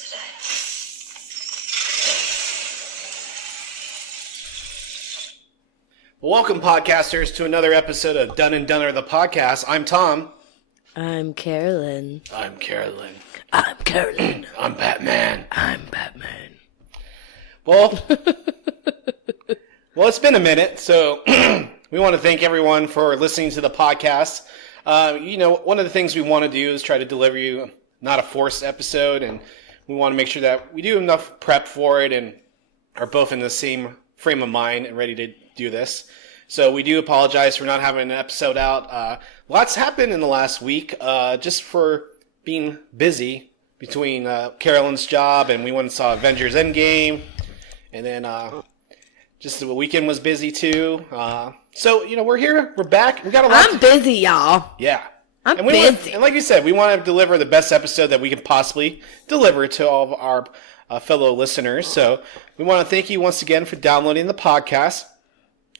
today. Welcome, podcasters, to another episode of Done and Dunner, the podcast. I'm Tom. I'm Carolyn. I'm Carolyn. I'm Carolyn. I'm Batman. I'm Batman. Well, it's been a minute, so we want to thank everyone for listening to the podcast. One of the things we want to do is try to deliver you not a forced episode, and we want to make sure that we do enough prep for it and are both in the same frame of mind and ready to do this. So we do apologize for not having an episode out. Lots happened in the last week, just for being busy between Carolyn's job, and we went and saw Avengers Endgame, and then just the weekend was busy too. So we're here, we're back. We got a lot. I'm busy, y'all. Yeah. I'm busy. And like you said, we want to deliver the best episode that we can possibly deliver to all of our fellow listeners. So we want to thank you once again for downloading the podcast.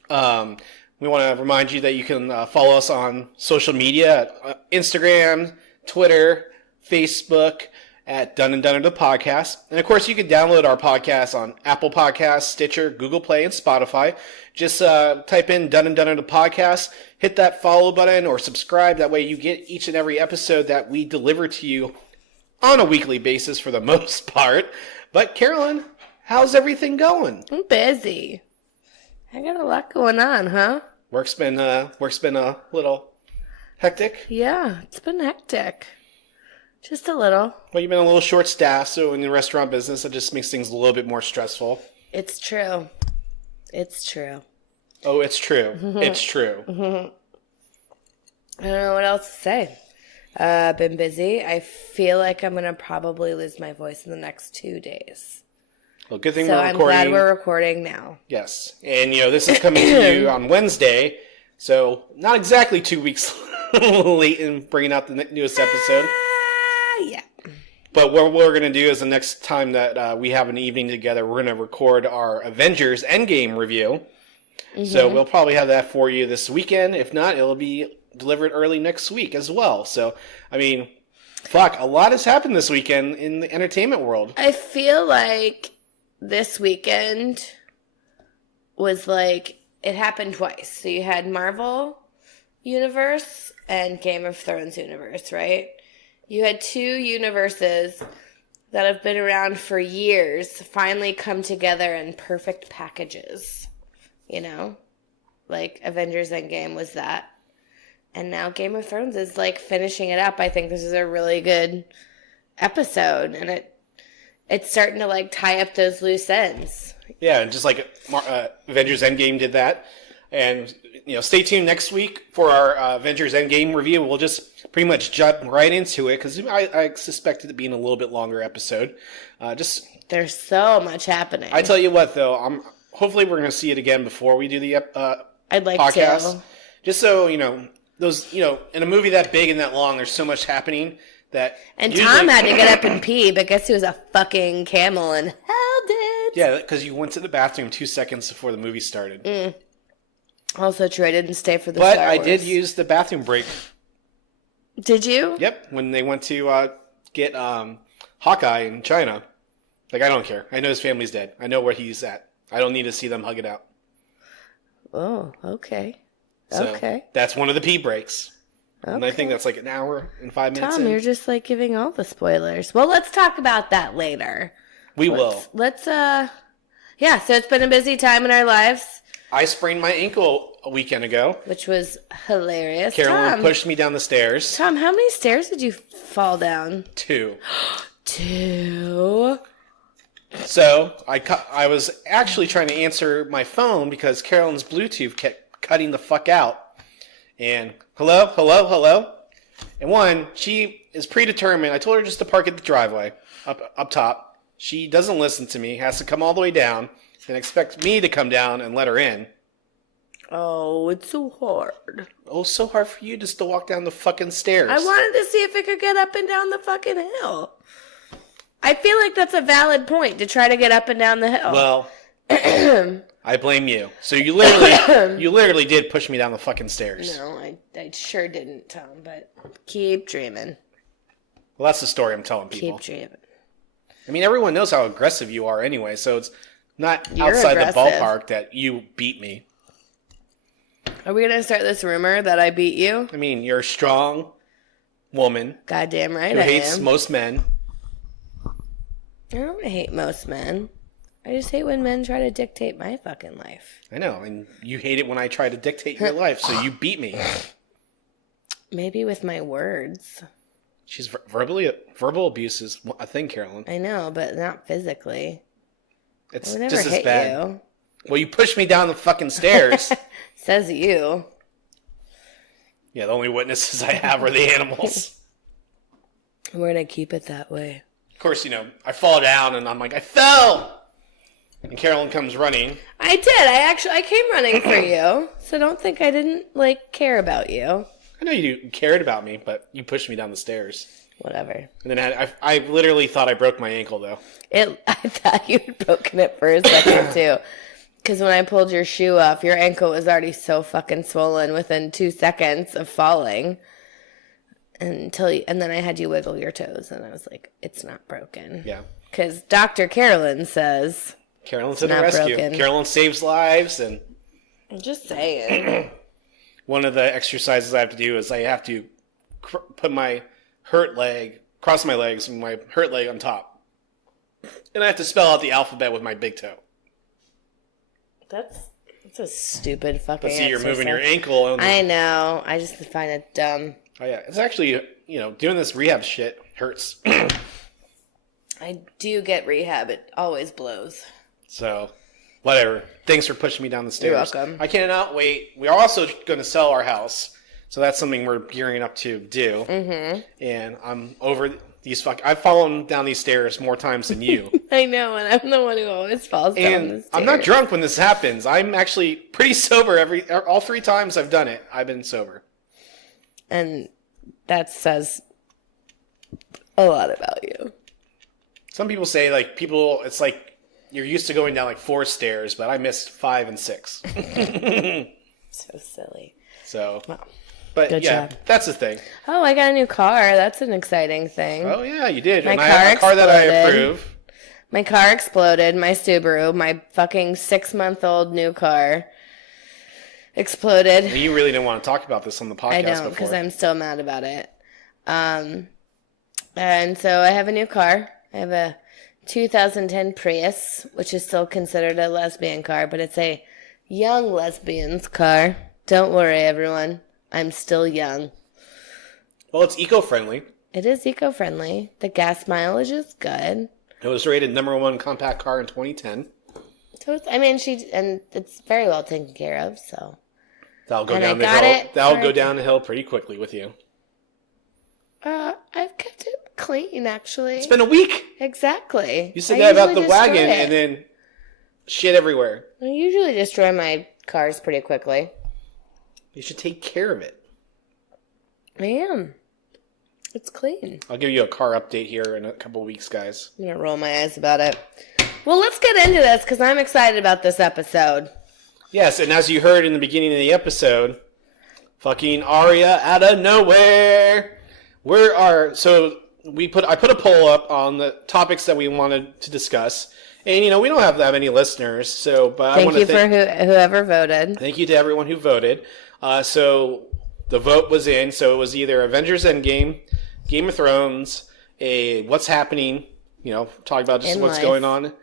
We want to remind you that you can follow us on social media at Instagram, Twitter, Facebook at Dun and Dunner the Podcast. And of course, you can download our podcast on Apple Podcasts, Stitcher, Google Play, and Spotify. Just type in Dun and Dunner the Podcast, hit that follow button or subscribe. That way you get each and every episode that we deliver to you on a weekly basis for the most part. But Carolyn, how's everything going? I'm busy. I got a lot going on, huh? Work's been a little hectic. Yeah, it's been hectic. Just a little. Well, you've been a little short-staffed, so in the restaurant business, it just makes things a little bit more stressful. It's true. It's true. Oh, it's true. It's true. I don't know what else to say. I've been busy. I feel like I'm going to probably lose my voice in the next 2 days. Well, good thing So we're I'm recording. glad we're recording now. Yes. And, this is coming to you on Wednesday, so not exactly 2 weeks late in bringing out the newest episode. Yeah. But what we're going to do is the next time that we have an evening together, we're going to record our Avengers Endgame review. Mm-hmm. So we'll probably have that for you this weekend. If not, it'll be delivered early next week as well. So, a lot has happened this weekend in the entertainment world. I feel like this weekend was like, it happened twice. So you had Marvel Universe and Game of Thrones Universe, right? You had two universes that have been around for years finally come together in perfect packages. Like Avengers Endgame was that. And now Game of Thrones is like finishing it up. I think this is a really good episode, and it's starting to like tie up those loose ends. Yeah, and just like Avengers Endgame did that. And, stay tuned next week for our Avengers Endgame review. We'll just pretty much jump right into it, because I suspect it to be in a little bit longer episode. There's so much happening. I tell you what, though, hopefully we're going to see it again before we do the I'd like podcast. to. Just so, those, in a movie that big and that long, there's so much happening that... And Tom had to get up and pee because he was a fucking camel and held it. Yeah, because you went to the bathroom 2 seconds before the movie started. Also true, I didn't stay for the But Star Wars. I did use the bathroom break. Did you? Yep, when they went to get Hawkeye in China. Like, I don't care. I know his family's dead. I know where he's at. I don't need to see them hug it out. Oh, okay. So okay. That's one of the pee breaks. Okay. And I think that's like an hour and 5 minutes Tom, in. you're just like giving all the spoilers. Well, let's talk about that later. Let's so it's been a busy time in our lives. I sprained my ankle a weekend ago. Which was hilarious. Carolyn pushed me down the stairs. Tom, how many stairs did you fall down? 2. 2? So, I was actually trying to answer my phone because Carolyn's Bluetooth kept cutting the fuck out. And, hello? And she is predetermined. I told her just to park at the driveway, up top. She doesn't listen to me, has to come all the way down, and expects me to come down and let her in. Oh, it's so hard. Oh, so hard for you just to walk down the fucking stairs. I wanted to see if it could get up and down the fucking hill. I feel like that's a valid point to try to get up and down the hill. Well, I blame you. So you literally did push me down the fucking stairs. No, I sure didn't, Tom, but keep dreaming. Well, that's the story I'm telling people. Keep dreaming. I mean, everyone knows how aggressive you are anyway, so it's not You're outside aggressive. the ballpark that you beat me. Are we gonna start this rumor that I beat you? I mean, you're a strong woman Goddamn right who I hates am. most men. I don't hate most men. I just hate when men try to dictate my fucking life. I know, and you hate it when I try to dictate your life, so you beat me. Maybe with my words. She's verbal abuse is a thing, Carolyn. I know, but not physically. It's I would never just as hit bad. you. Well, you pushed me down the fucking stairs. Says you. Yeah, the only witnesses I have are the animals. We're gonna keep it that way. Of course, I fall down and I'm like, I fell! And Carolyn comes running. I did. I came running for you. So don't think I didn't, care about you. I know you cared about me, but you pushed me down the stairs. Whatever. And then I literally thought I broke my ankle, though. I thought you had broken it for a second, too. Because when I pulled your shoe off, your ankle was already so fucking swollen within 2 seconds of falling. And then I had you wiggle your toes, and I was like, it's not broken. Yeah. Because Dr. Carolyn says... Carolyn's to the not rescue. broken. Carolyn saves lives, and I'm just saying. one of the exercises I have to do is I have to put my hurt leg, cross my legs, and my hurt leg on top. And I have to spell out the alphabet with my big toe. That's a stupid fucking But see, you're moving your exercise. ankle. And I know. I just find it dumb. Oh, yeah. It's actually, doing this rehab shit hurts. I do get rehab. It always blows. So, whatever. Thanks for pushing me down the stairs. You're welcome. I cannot wait. We are also going to sell our house. So that's something we're gearing up to do. Mm-hmm. And I'm over these I've fallen down these stairs more times than you. I know, and I'm the one who always falls down the And stairs. I'm not drunk when this happens. I'm actually pretty sober all 3 times I've done it. I've been sober. And that says a lot about you. Some people say, it's like you're used to going down 4 stairs, but I missed 5 and 6. So silly. So, Well, but good yeah, job. that's the thing. Oh, I got a new car. That's an exciting thing. Oh yeah, you did. My And I car have a car that I exploded. approve. My car exploded. My Subaru, my fucking 6-month-old new car, exploded. You really didn't want to talk about this on the podcast I don't, before. because I'm still mad about it. And so I have a new car. I have a 2010 Prius, which is still considered a lesbian car, but it's a young lesbian's car. Don't worry, everyone. I'm still young. Well, it's eco-friendly. It is eco-friendly. The gas mileage is good. It was rated #1 compact car in 2010. So it's very well taken care of, so. That'll go And I down the got hill. it That'll for- go down the hill pretty quickly with you. I've kept it clean, actually. It's been a week. Exactly. You said I that about usually the wagon, destroy it. and then shit everywhere. I usually destroy my cars pretty quickly. You should take care of it. I am. It's clean. I'll give you a car update here in a couple weeks, guys. I'm going to roll my eyes about it. Well, let's get into this because I'm excited about this episode. Yes, and as you heard in the beginning of the episode, fucking Arya out of nowhere. I put a poll up on the topics that we wanted to discuss, and we don't have that many listeners, but I Thank want to you for whoever voted. thank you to everyone who voted. So the vote was in. So it was either Avengers Endgame, Game of Thrones, a what's happening, talk about just In what's life. going on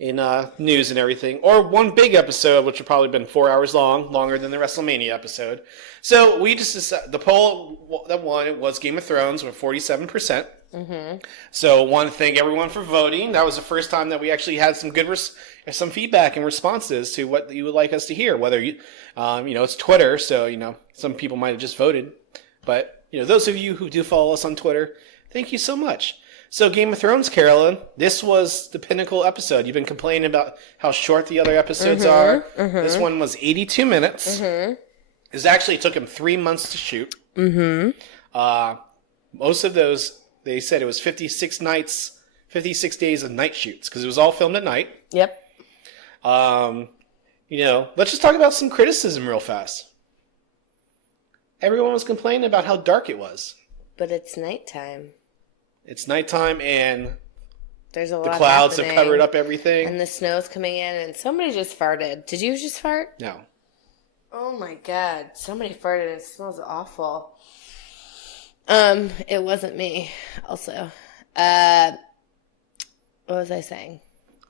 in news and everything, or one big episode, which would probably been 4 hours long, longer than the WrestleMania episode. So we just decided, the poll that won it was Game of Thrones with 47%. Mm-hmm. So want to thank everyone for voting. That was the first time that we actually had some good some feedback and responses to what you would like us to hear. Whether it's Twitter, so some people might have just voted, but those of you who do follow us on Twitter, thank you so much. So Game of Thrones, Carolyn, this was the pinnacle episode. You've been complaining about how short the other episodes are. Mm-hmm. This one was 82 minutes. Mm-hmm. It actually took him 3 months to shoot. Mm-hmm. Most of those, they said it was 56 days of night shoots because it was all filmed at night. Yep. Let's just talk about some criticism real fast. Everyone was complaining about how dark it was. But it's nighttime. It's nighttime, and There's a lot The clouds happening, have covered up everything. and the snow's coming in, and somebody just farted. Did you just fart? No. Oh my god, somebody farted and it smells awful. It wasn't me, also. What was I saying?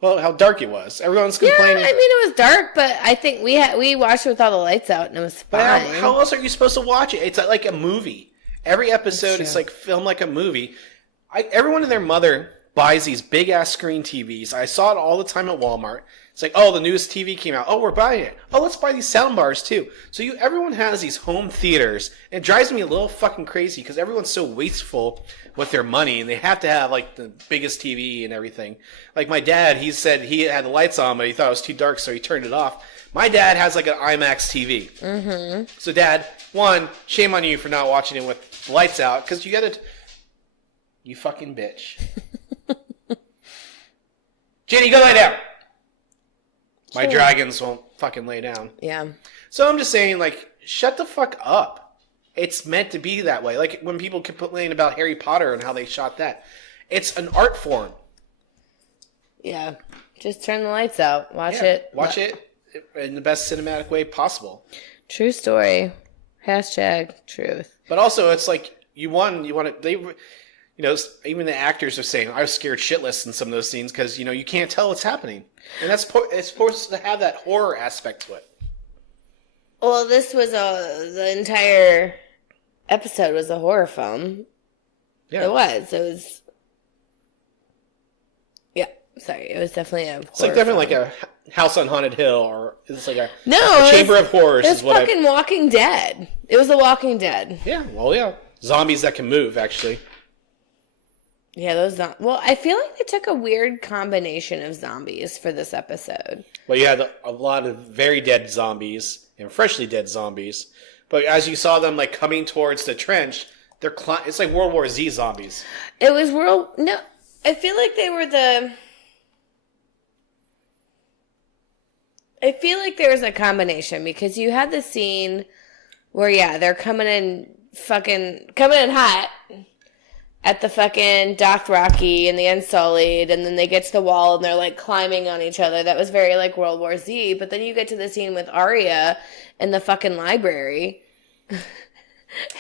Well, how dark it was. Everyone's complaining. Yeah, I mean, it was dark, but I think we watched it with all the lights out, and it was fine. But how else are you supposed to watch it? It's like a movie. Every episode is like filmed like a movie. Everyone and their mother buys these big-ass screen TVs. I saw it all the time at Walmart. It's like, oh, the newest TV came out. Oh, we're buying it. Oh, let's buy these sound bars, too. So everyone has these home theaters. And it drives me a little fucking crazy because everyone's so wasteful with their money. And they have to have, like, the biggest TV and everything. Like, my dad, he said he had the lights on, but he thought it was too dark, so he turned it off. My dad has, like, an IMAX TV. Mm-hmm. So, Dad, one, shame on you for not watching it with the lights out because you gotta... You fucking bitch. Jenny, go lay down. My dragons won't fucking lay down. Yeah. So I'm just saying, like, shut the fuck up. It's meant to be that way. Like, when people complain about Harry Potter and how they shot that. It's an art form. Yeah. Just turn the lights out. Watch it. Watch it in the best cinematic way possible. True story. Hashtag truth. But also, it's like, you want to... You know, even the actors are saying, I was scared shitless in some of those scenes because, you know, you can't tell what's happening. And it's supposed to have that horror aspect to it. Well, this was the entire episode was a horror film. Yeah. It was. Yeah, sorry. It was definitely a horror It's like definitely film. like a House on Haunted Hill, or it's like a a Chamber of Horrors. It was fucking Walking Dead. It was The Walking Dead. Yeah, well, yeah. Zombies that can move, actually. Yeah, those well, I feel like they took a weird combination of zombies for this episode. Well, you had a lot of very dead zombies and freshly dead zombies. But as you saw them, like, coming towards the trench, it's like World War Z zombies. It was No, I feel like they were I feel like there was a combination because you had the scene where, yeah, they're coming in hot at the fucking Dothraki and the Unsullied, and then they get to the wall and they're like climbing on each other. That was very like World War Z. But then you get to the scene with Arya in the fucking library.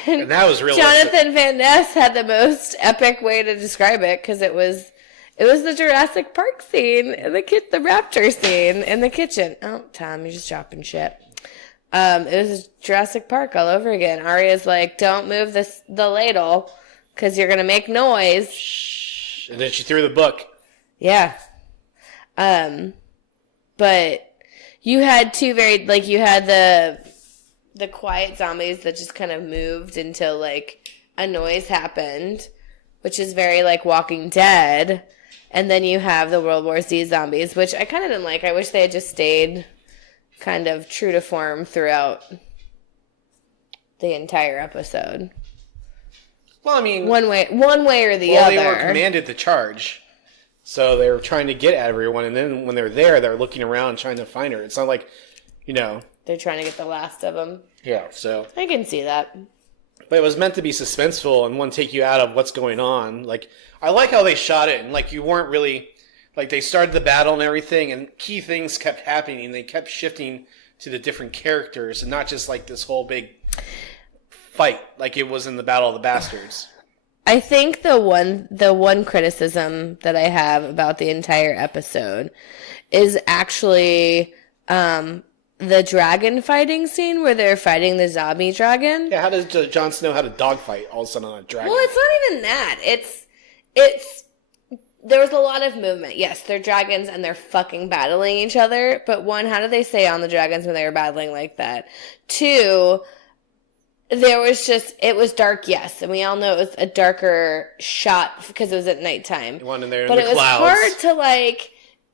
and that was real. Jonathan Van Ness had the most epic way to describe it because it was the Jurassic Park scene, and the raptor scene in the kitchen. Oh, Tom, you're just dropping shit. It was Jurassic Park all over again. Arya's like, don't move the ladle because you're going to make noise. Shh. And then she threw the book. Yeah. But you had two you had the quiet zombies that just kind of moved until like a noise happened, which is very like Walking Dead. And then you have the World War Z zombies, which I kind of didn't like. I wish they had just stayed kind of true to form throughout the entire episode. Well, I mean, one way or the other. They were commanded to charge, so they were trying to get at everyone. And then when they're there, they're looking around trying to find her. It's not like, you know, they're trying to get the last of them. Yeah, so I can see that. But it was meant to be suspenseful and want to take you out of what's going on. Like, I like how they shot it, and like you weren't really like they started the battle and everything, and key things kept happening. And they kept shifting to the different characters, and not just like this whole big fight like it was in the Battle of the Bastards. I think the one criticism that I have about the entire episode is actually the dragon fighting scene where they're fighting the zombie dragon. Yeah, how does Jon Snow have a dogfight all of a sudden on a dragon? Well, it's not even that. It's there was a lot of movement. Yes, they're dragons and they're fucking battling each other. But one, how did they stay on the dragons when they were battling like that? Two, it was dark, yes. And we all know it was a darker shot because it was at nighttime. You went in there in but the it was clouds.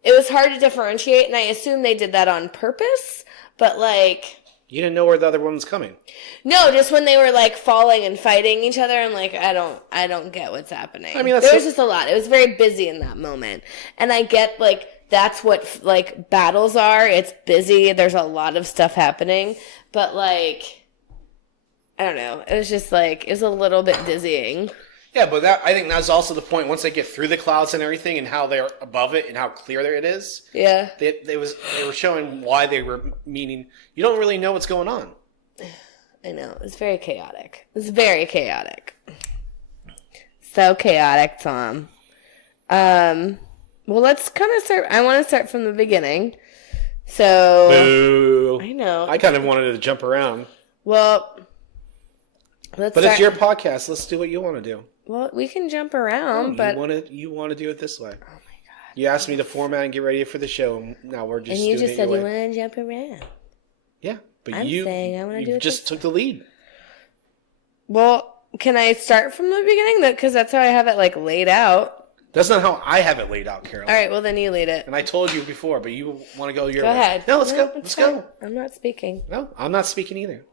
It was hard to differentiate, and I assume they did that on purpose. But like, you didn't know where the other one was coming. No, just when they were like falling and fighting each other, I'm like, I don't get what's happening. I mean, there was just a lot. It was very busy in that moment, and I get like that's what like battles are. It's busy. There's a lot of stuff happening, but like, I don't know. It was just like it was a little bit dizzying. Yeah, but I think that's also the point. Once they get through the clouds and everything, and how they're above it, and how clear it is. Yeah. They were showing why they were meaning. You don't really know what's going on. I know. It's very chaotic. It's very chaotic. So chaotic, Tom. Well, let's kind of start. I want to start from the beginning. So. Boo. I know. I kind of wanted to jump around. Well, it's your podcast. Let's do what you want to do. Well, we can jump around, but you want to do it this way. Oh my god! You asked me to format and get ready for the show. And now we're just. And you doing just it said your you way. want to jump around. Yeah, but I'm saying I want to do it. Just took the lead. Well, can I start from the beginning? Because that's how I have it like laid out. That's not how I have it laid out, Carol. All right, well then you lead it. And I told you before, but you want to go your way. Go ahead. No, let's go. Let's go. I'm not speaking. No, I'm not speaking either.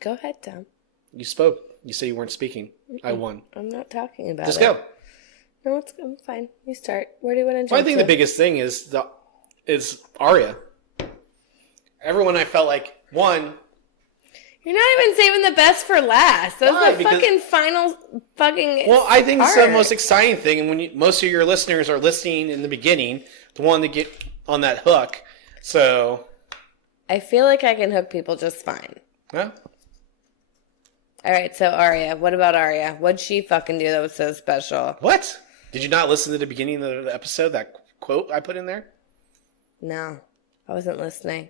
Go ahead, Tom. You spoke. You said you weren't speaking. I won. I'm not talking about Just it. go. No, I'm fine. You start. Where do you want to jump Well, I think to? the biggest thing is Arya. Everyone, I felt like, one, You're not even saving the best for last. That's Why? the Because- fucking final fucking. well, I think it's the arc. most exciting thing, and when most of your listeners are listening in the beginning, the one to get on that hook. So, I feel like I can hook people just fine. yeah. All right, so Arya. What about Arya? What'd she fucking do that was so special? What? Did you not listen to the beginning of the episode? That quote I put in there? No, I wasn't listening.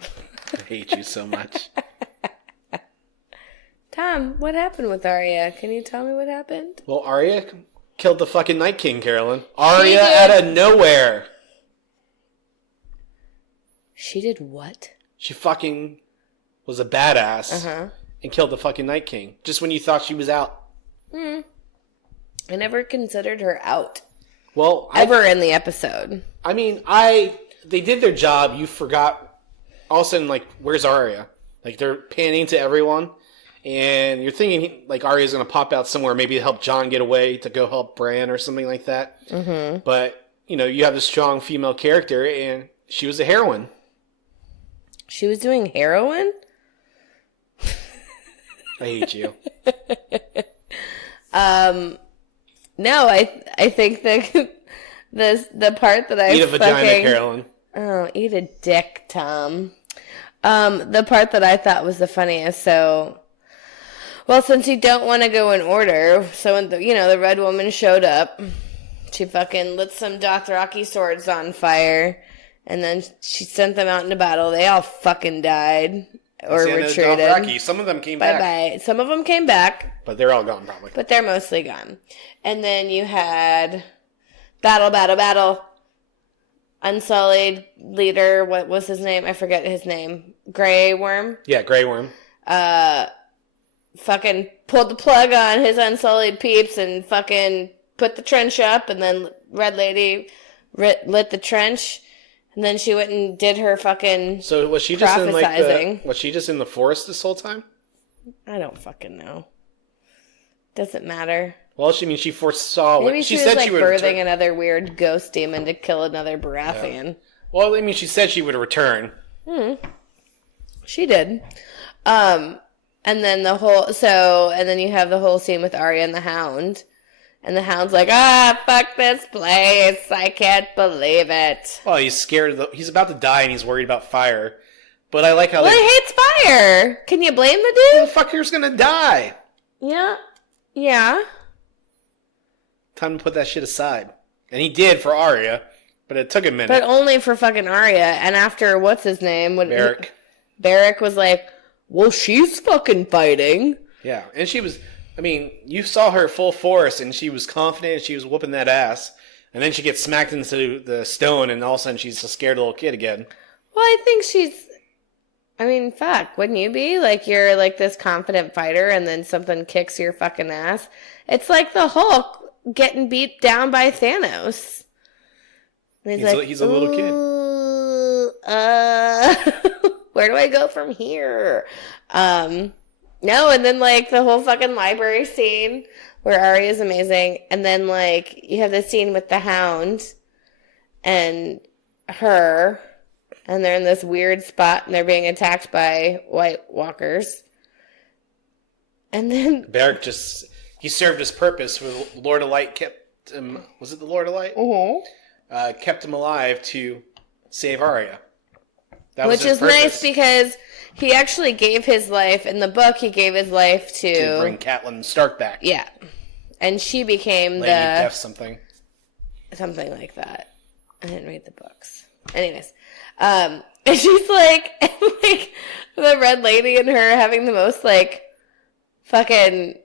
I hate you so much. Tom, what happened with Arya? Can you tell me what happened? Well, Arya killed the fucking Night King, Carolyn. Arya did. out of nowhere. She did what? She fucking was a badass and killed the fucking Night King. Just when you thought she was out. I never considered her out. Well, Ever in the episode. they did their job. You forgot. All of a sudden, like, where's Arya? Like, they're panning to everyone. And you're thinking, like, Arya's going to pop out somewhere, maybe to help Jon get away, to go help Bran or something like that. Mm-hmm. But, you know, you have a strong female character, and she was a heroine. She was doing heroin? I hate you. No, I think that the part that I Eat a vagina, Carolyn. Oh, eat a dick, Tom. The part that I thought was the funniest, so... Well, since you don't want to go in order, so when the Red Woman showed up, she fucking lit some Dothraki swords on fire, and then she sent them out into battle. They all fucking died or retreated. Dothraki. Some of them came back. Bye-bye. Some of them came back, But they're all gone, probably. but they're mostly gone. And then you had battle. Unsullied leader, what was his name? I forget his name. Grey Worm. Yeah, Grey Worm. Fucking pulled the plug on his Unsullied peeps and fucking put the trench up, and then Red Lady lit the trench, and then she went and did her fucking So was she just in prophesizing. was she just in the forest this whole time? I don't fucking know. Doesn't matter. Well, she foresaw what Maybe she was said like she would birthing return. another weird ghost demon to kill another Baratheon. Well, she said she would return. She did. And then and then you have the whole scene with Arya and the Hound. And the Hound's like, fuck this place. I can't believe it. Well, he's scared. He's about to die, and he's worried about fire. But I like how Well, he hates fire. Can you blame the dude? the fucker's gonna die. Yeah. Yeah. Time to put that shit aside. And he did for Arya, but it took a minute. But only for fucking Arya. And after, what's his name? Beric. Beric was like, well, she's fucking fighting. Yeah, and she was. You saw her full force, and she was confident. She was whooping that ass, and then she gets smacked into the stone, and all of a sudden she's a scared little kid again. Well, I think fuck, wouldn't you be? Like, you're like this confident fighter, and then something kicks your fucking ass. It's like the Hulk getting beat down by Thanos. And He's a little kid. where do I go from here? No, and then, like, the whole fucking library scene where Arya is amazing. And then, like, you have the scene with the Hound and her, and they're in this weird spot, and they're being attacked by White Walkers. And then Beric he served his purpose. With Lord of Light kept him. Was it the Lord of Light? Mm-hmm. Kept him alive to save Arya. Which is nice because he actually gave his life in the book. He gave his life to bring Catelyn Stark back. Yeah, and she became Lady Death something like that. I didn't read the books. Anyways, and she's like the Red Lady and her having the most like fucking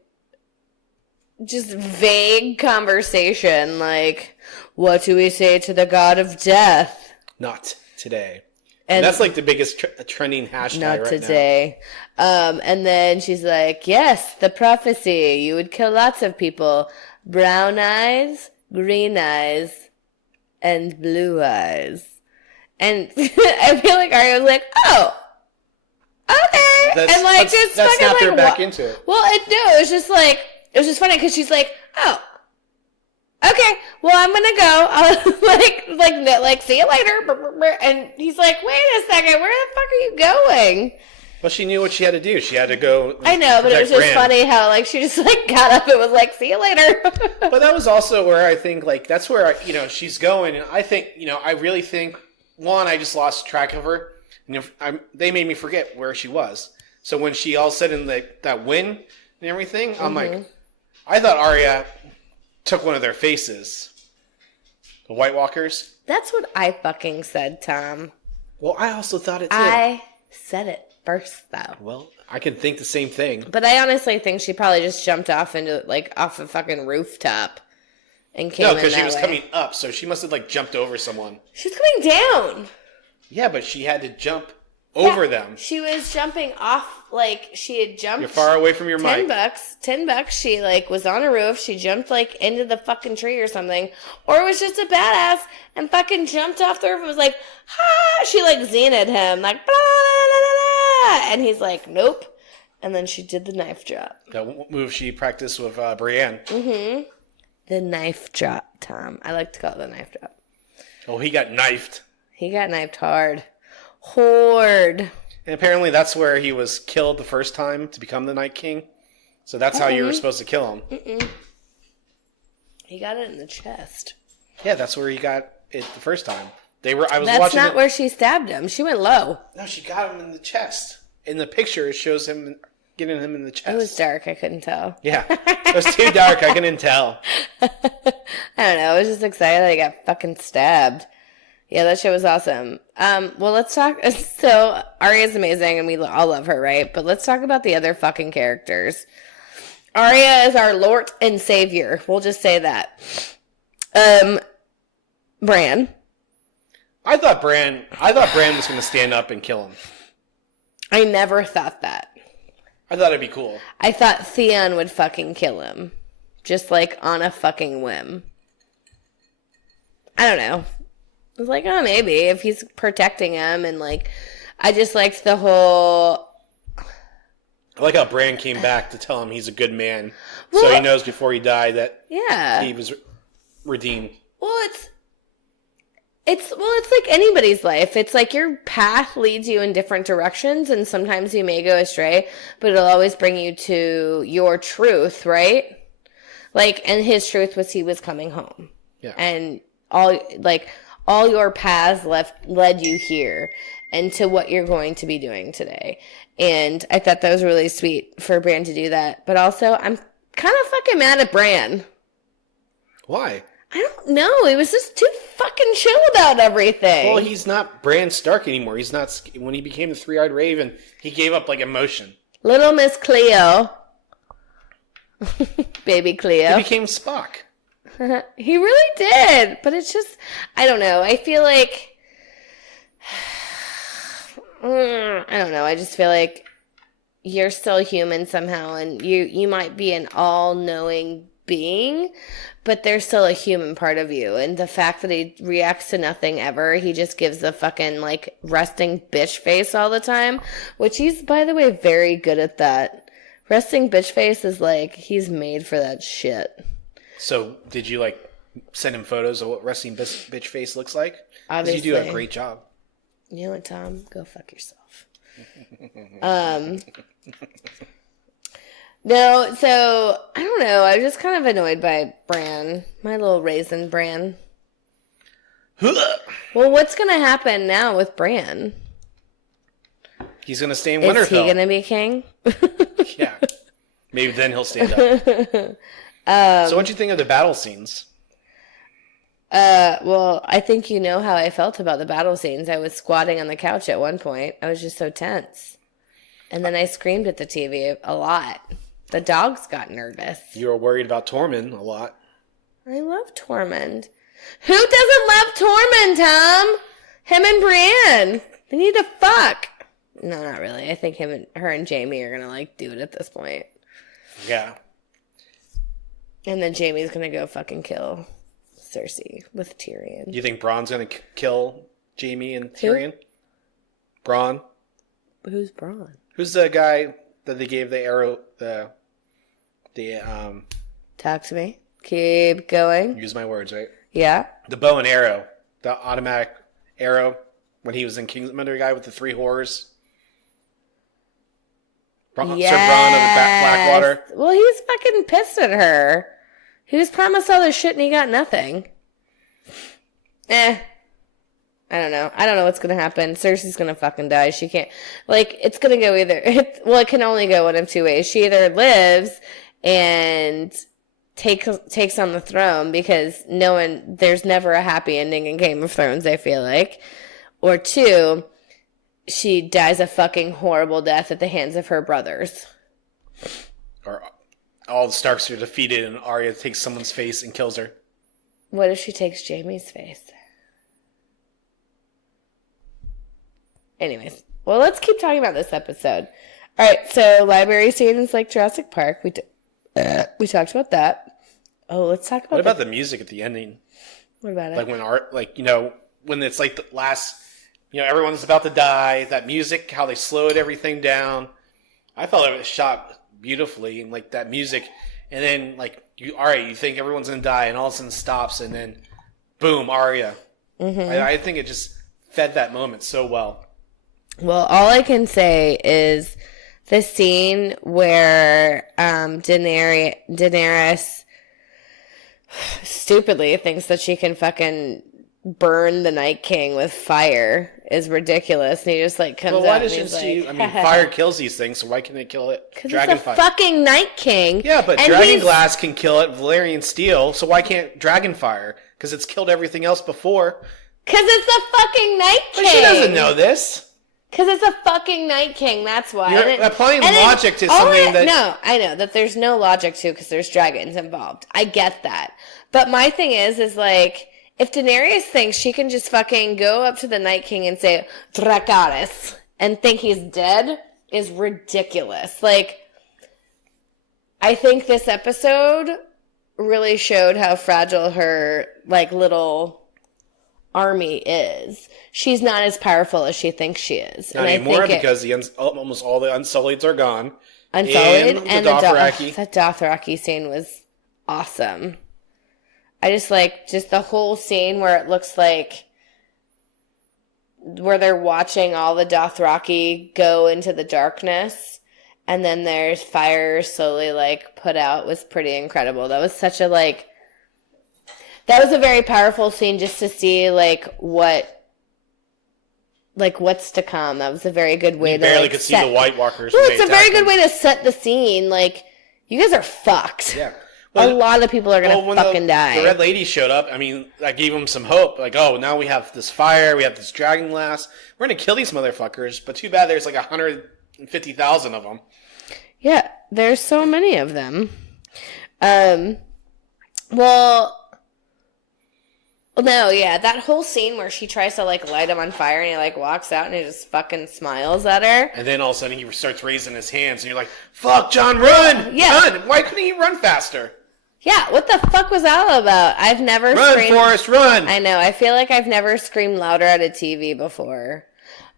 just vague conversation. Like, what do we say to the God of Death? Not today. And that's like the biggest trending hashtag not right today. And then she's like, yes, the prophecy. You would kill lots of people. Brown eyes, green eyes, and blue eyes. And I feel like Arya was like, oh, okay. And like just that's fucking snapped like her back into it. Well, it was just like, it was just funny because she's like, oh, okay, well, I'm gonna go. I'll like, see you later. And he's like, wait a second, where the fuck are you going? Well, she knew what she had to do. She had to go. I know, but it was just funny how like she just like got up and was like, see you later. But that was also where I think like that's where she's going, and I think I really think I just lost track of her, and they made me forget where she was. So when she all said in that win and everything, I'm like, I thought Arya took one of their faces. The White Walkers. That's what I fucking said, Tom. Well, I also thought it too. I said it first, though. Well, I can think the same thing. But I honestly think she probably just jumped off off a fucking rooftop and came in that way. No, because she was coming up, so she must have jumped over someone. She was coming down. Yeah, but she had to jump over them. She was jumping off, she had jumped. You're far away from your mic. $10. She, was on a roof. She jumped, into the fucking tree or something. Or it was just a badass and fucking jumped off the roof and was like, ha! She, zena'd him, blah, blah, blah, blah, blah. And he's like, nope. And then she did the knife drop. That move she practiced with Brienne. Mm-hmm. The knife drop, Tom. I like to call it the knife drop. Oh, he got knifed. He got knifed hard. Horde. And apparently that's where he was killed the first time to become the Night King. So that's how you were supposed to kill him. He got it in the chest. Yeah, that's where he got it the first time. That's not where she stabbed him. She went low. No, she got him in the chest. In the picture, it shows him getting him in the chest. It was dark. I couldn't tell. Yeah. It was too dark. I couldn't tell. I don't know. I was just excited that he got fucking stabbed. Yeah, that shit was awesome. Well, let's talk. So, Arya's amazing, and we all love her, right? But let's talk about the other fucking characters. Arya is our Lord and Savior. We'll just say that. Bran. I thought Bran was going to stand up and kill him. I never thought that. I thought it'd be cool. I thought Theon would fucking kill him. Just, on a fucking whim. I don't know. I was like, oh, maybe if he's protecting him and I just liked the whole. I like how Bran came back to tell him he's a good man, so he knows before he died that he was redeemed. Well, it's like anybody's life. It's like your path leads you in different directions, and sometimes you may go astray, but it'll always bring you to your truth, right? And his truth was he was coming home, and all your paths led you here and to what you're going to be doing today. And I thought that was really sweet for Bran to do that. But also, I'm kind of fucking mad at Bran. Why? I don't know. He was just too fucking chill about everything. Well, he's not Bran Stark anymore. He's not. When he became the Three-Eyed Raven, he gave up emotion. Little Miss Cleo. Baby Cleo. He became Spock. He really did, but it's just, I don't know. I feel like, I don't know. I just feel like you're still human somehow, and you might be an all-knowing being, but there's still a human part of you. And the fact that he reacts to nothing ever, he just gives the fucking, like, resting bitch face all the time, which he's, by the way, very good at that. Resting bitch face is like, he's made for that shit. So, did you, like, send him photos of what resting bitch face looks like? Obviously. You do a great job. You know what, Tom? Go fuck yourself. No, so, I don't know. I was just kind of annoyed by Bran. My little raisin Bran. Well, what's going to happen now with Bran? He's going to stay in Winterfell. Is he going to be king? Yeah. Maybe then he'll stand up. So what'd you think of the battle scenes? Well, I think you know how I felt about the battle scenes. I was squatting on the couch at one point. I was just so tense. And then I screamed at the TV a lot. The dogs got nervous. You were worried about Tormund a lot. I love Tormund. Who doesn't love Tormund, Tom? Him and Brienne. They need to fuck. No, not really. I think her and Jamie are gonna, like, do it at this point. Yeah. And then Jamie's gonna go fucking kill Cersei with Tyrion. Do you think Bronn's gonna kill Jamie and Tyrion? Bronn? Who's Bronn? Who's the guy that they gave the arrow, Talk to me. Keep going. Use my words, right? Yeah. The bow and arrow. The automatic arrow. When he was in Kingsman, the guy with the 3 whores. Yes. Sir Bronn of the Blackwater. Well, he's fucking pissed at her. He was promised all this shit and he got nothing. I don't know. I don't know what's going to happen. Cersei's going to fucking die. She can't... Like, it's going to go either... Well, it can only go one of two ways. She either lives and takes on the throne because there's never a happy ending in Game of Thrones, I feel like. Or 2, she dies a fucking horrible death at the hands of her brothers. Or all the Starks are defeated and Arya takes someone's face and kills her. What if she takes Jaime's face? Anyways, well, let's keep talking about this episode. All right, so library scenes like Jurassic Park. We talked about that. Oh, let's talk about what about the music at the ending? What about it? Like when it's like the last, everyone's about to die. That music, how they slowed everything down. I felt it was shot beautifully, and like that music, and then like you think everyone's gonna die, and all of a sudden stops, and then boom, Arya. Mm-hmm. I think it just fed that moment so well. Well, all I can say is the scene where Daenerys stupidly thinks that she can fucking burn the Night King with fire is ridiculous. And he just like comes out and he's like... fire kills these things, so why can't it kill it? Because it's a fucking Night King. Yeah, but dragon glass can kill it, Valyrian steel, so why can't dragon fire? Because it's killed everything else before. Because it's a fucking Night King. But she doesn't know this. Because it's a fucking Night King, that's why. You're applying logic to something that... No, I know that there's no logic to because there's dragons involved. I get that. But my thing is like, if Daenerys thinks she can just fucking go up to the Night King and say, Dracarys, and think he's dead, is ridiculous. Like, I think this episode really showed how fragile her, like, little army is. She's not as powerful as she thinks she is. Not anymore because almost all the Unsullieds are gone. Unsullied and the Dothraki. That Dothraki scene was awesome. I just like the whole scene where it looks like where they're watching all the Dothraki go into the darkness and then there's fire slowly like put out was pretty incredible. That was such a that was a very powerful scene just to see what's to come. That was a very good way to barely could see the White Walkers. Well, it's a very good way to set the scene. Like, you guys are fucked. Yeah. Well, a lot of people are going to fucking die. The Red Lady showed up, I gave them some hope. Like, oh, now we have this fire, we have this dragon glass. We're going to kill these motherfuckers. But too bad there's 150,000 of them. Yeah, there's so many of them. No, yeah, that whole scene where she tries to light him on fire and he walks out and he just fucking smiles at her. And then all of a sudden he starts raising his hands and you're like, fuck, John, run! Yeah. Run! Why couldn't he run faster? Yeah, what the fuck was that all about? I've never Run, Forrest, run! I know. I feel like I've never screamed louder at a TV before.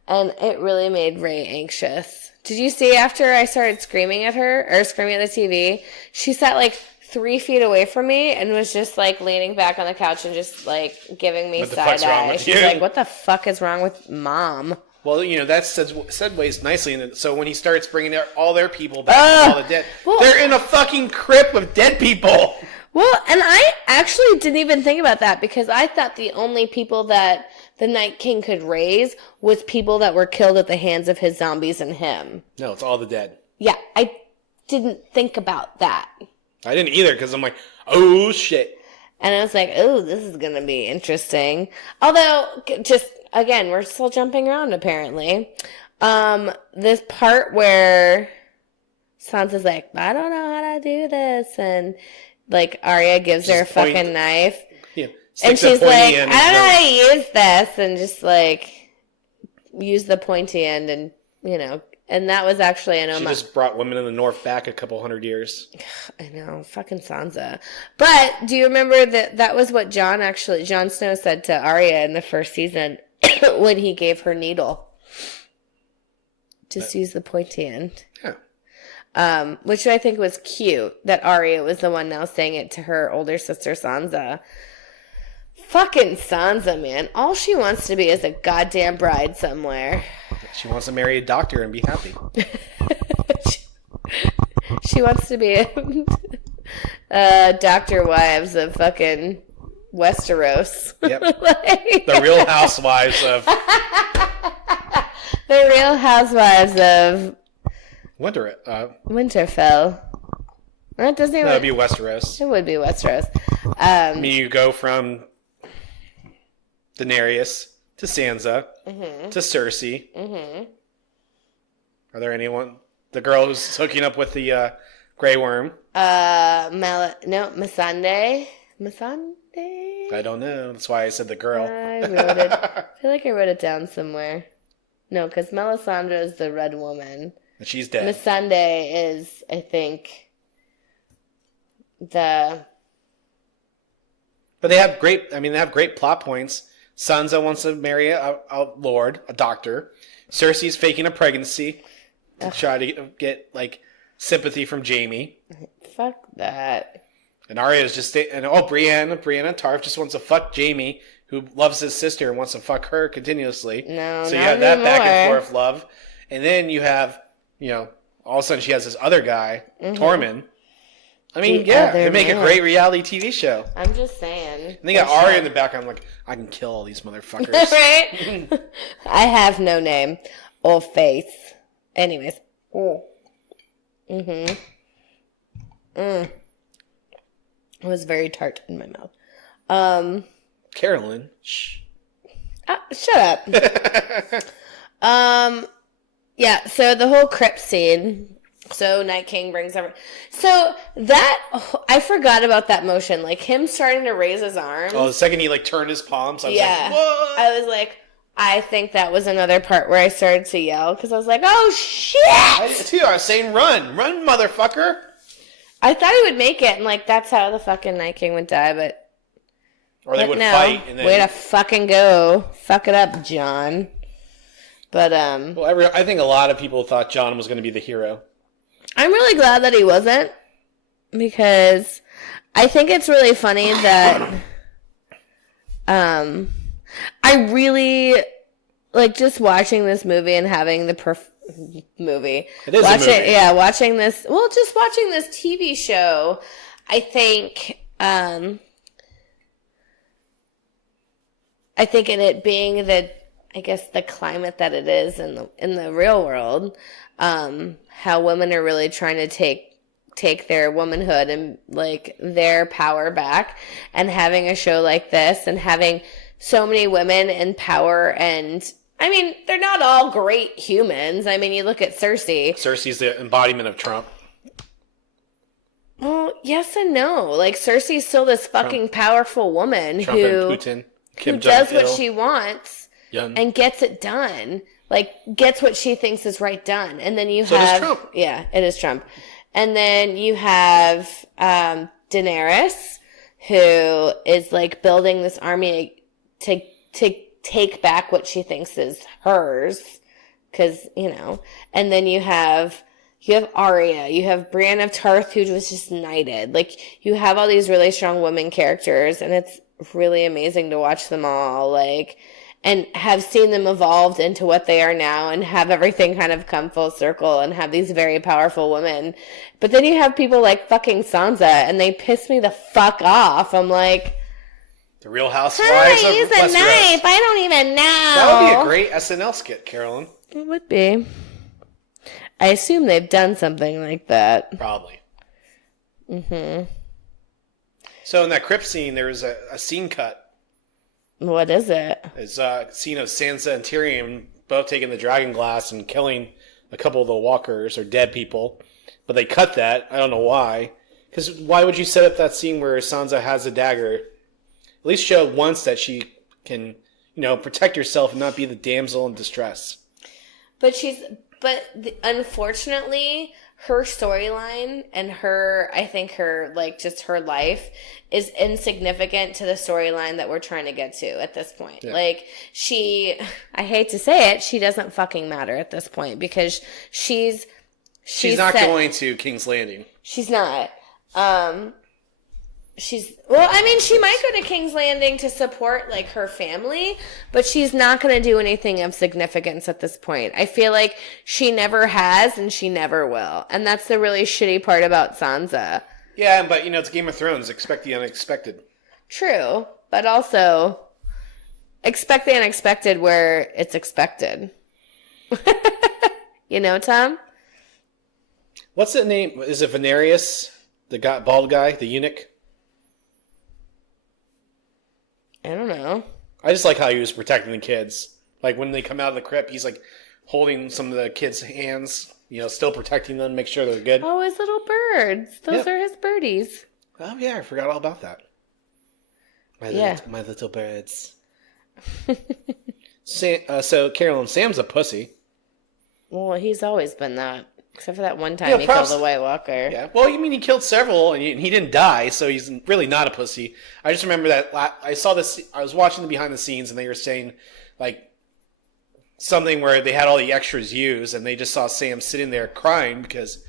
And it really made Ray anxious. Did you see after I started screaming at her, or screaming at the TV, she sat like 3 feet away from me and was just like leaning back on the couch and just like giving me side eye. She's like, what the fuck is wrong with mom? Well, that segues nicely. So when he starts bringing all their people back, all the dead, they're in a fucking crypt with dead people. Well, and I actually didn't even think about that because I thought the only people that the Night King could raise was people that were killed at the hands of his zombies and him. No, it's all the dead. Yeah, I didn't think about that. I didn't either because I'm like, oh shit. And I was like, oh, this is going to be interesting. Although, just, again, we're still jumping around apparently. This part where Sansa's like, I don't know how to do this. And like Arya gives her a fucking knife. Yeah. And she's like, I don't know how to use this. And just like, use the pointy end and, and that was actually an homage. She just brought women in the North back a couple hundred years. I know, fucking Sansa. But do you remember that was what Jon Snow said to Arya in the first season when he gave her needle? Just use the pointy end. Yeah. Which I think was cute that Arya was the one now saying it to her older sister Sansa. Fucking Sansa, man. All she wants to be is a goddamn bride somewhere. She wants to marry a doctor and be happy. She wants to be Dr. Wives of fucking Westeros. Yep. The Real Housewives of... The Real Housewives of... No, Winterfell. That doesn't even... That would be Westeros. It would be Westeros. You go from Daenerys to Sansa to Cersei. Mm-hmm. Are there anyone? The girl who's hooking up with the Grey Worm. Missandei. Missandei? I don't know. That's why I said the girl. I wrote it. I feel like I wrote it down somewhere. No, because Melisandre is the red woman. And she's dead. Missandei is, I think, the... But they have great plot points. Sansa wants to marry a lord, a doctor. Cersei's faking a pregnancy to try to get, like, sympathy from Jaime. Fuck that. And Arya's just... Brienne Tarth just wants to fuck Jaime, who loves his sister and wants to fuck her continuously. No, so you not have that anymore. back and forth love. And then you have, all of a sudden she has this other guy, Tormund. I mean, they make a great reality TV show. I'm just saying. And they got Arya in the background, like, I can kill all these motherfuckers. Right? I have no name or face. Anyways. Mm-hmm. It was very tart in my mouth. Carolyn. Shh. Shut up. Yeah, so the whole crypt scene... So Night King brings everyone. So I forgot about that motion. Like him starting to raise his arms. Oh, the second he like turned his palms, I was like, what? I was like, I think that was another part where I started to yell because I was like, oh shit! I was saying run, motherfucker. I thought he would make it, and like that's how the fucking Night King would die, but. Or they would fight. And then... Way to fucking go. Fuck it up, Jon. But, Well, I think a lot of people thought Jon was going to be the hero. I'm really glad that he wasn't, because I think it's really funny that, I really, like, just watching this movie and having the movie. It is a movie. Yeah, watching this TV show, I think in it being the climate that it is in the real world, how women are really trying to take their womanhood and like their power back, and having a show like this and having so many women in power. And I mean, they're not all great humans. I mean, you look at Cersei. Cersei's the embodiment of Trump. Well, yes and no. Like Cersei's still this fucking powerful woman Trump and Putin. Who does what she wants and gets it done. Like, gets what she thinks is right done. And then you have... So does Trump. Yeah, it is Trump. And then you have Daenerys, who is like building this army to take back what she thinks is hers, because and then you have Arya, you have Brienne of Tarth, who was just knighted. Like, you have all these really strong women characters, and it's really amazing to watch them all, like, and have seen them evolved into what they are now, and have everything kind of come full circle, and have these very powerful women. But then you have people like fucking Sansa, and they piss me the fuck off. I'm like, the Real Housewives of use a Westeros. knife. I don't even know. That would be a great SNL skit, Carolyn. It would be. I assume they've done something like that. Probably. Mm-hmm. So in that crypt scene, there was a scene cut. What is it? It's a scene of Sansa and Tyrion both taking the dragon glass and killing a couple of the walkers or dead people. But they cut that. I don't know why. Because why would you set up that scene where Sansa has a dagger? At least show once that she can, protect herself and not be the damsel in distress. Unfortunately, her storyline and her life is insignificant to the storyline that we're trying to get to at this point. Yeah. Like, I hate to say it, she doesn't fucking matter at this point, because she's not going to King's Landing. She's not. She might go to King's Landing to support, like, her family, but she's not going to do anything of significance at this point. I feel like she never has, and she never will. And that's the really shitty part about Sansa. Yeah, but, it's Game of Thrones. Expect the unexpected. True, but also expect the unexpected where it's expected. Tom? What's the name? Is it Venarius? The bald guy? The eunuch? I don't know. I just like how he was protecting the kids. Like, when they come out of the crypt, he's, like, holding some of the kids' hands, still protecting them, make sure they're good. Oh, his little birds. Those are his birdies. Oh, yeah, I forgot all about that. My little birds. So, Carolyn, Sam's a pussy. Well, he's always been that. Except for that one time he killed a White Walker. Yeah. Well, you mean he killed several, and he didn't die, so he's really not a pussy. I just remember that I saw this. I was watching the behind the scenes, and they were saying, like, something where they had all the extras used, and they just saw Sam sitting there crying because